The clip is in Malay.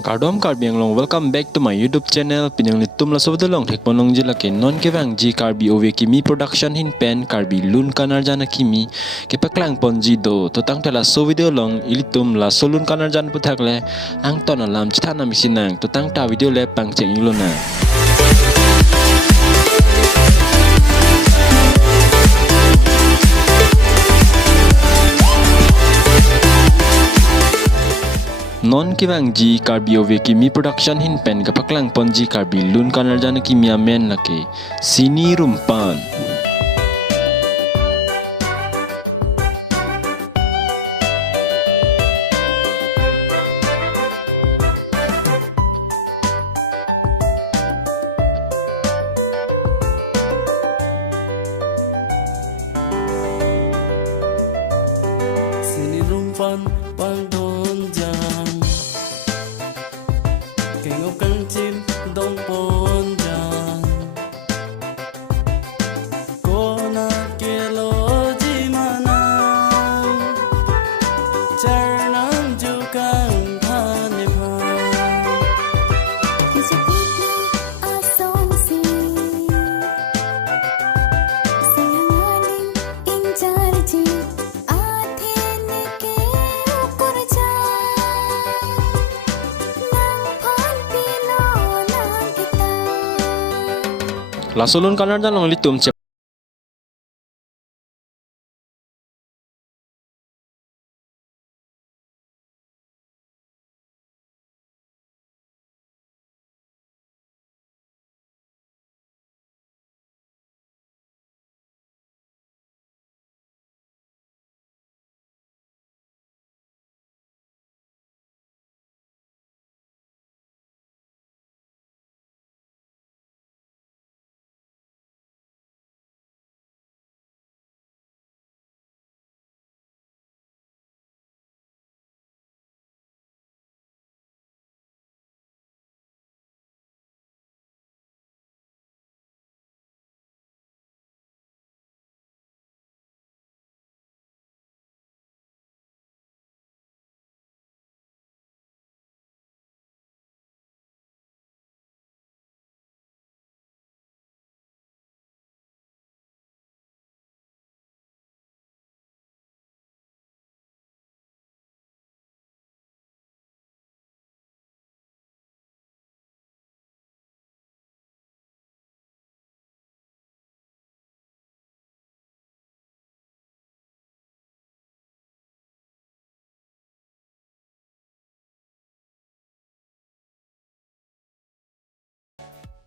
Kardom Karbiang long, welcome back to my YouTube channel. Pinyang litum la sobda long thek ponong jila ke non ke wang ji Karbi ove kimi production hin pen Karbi lun kanarjana kimi ke paklang ponji do totang tela so video long ilitum la solun kanarjan puthakle ang ton alam chithana misinang totang ta video le pangcheng ilona. Non kiwang ji Karbi ove kimi production hin pen kapaklang ponji Karbi lun kanarjana kimia men lake sini rumpan. Sini rumpan pangdon jang Kengok kancim dong pon jang Kona kelo jimanang Charnang jukang hanipang La solun kanarjan long litum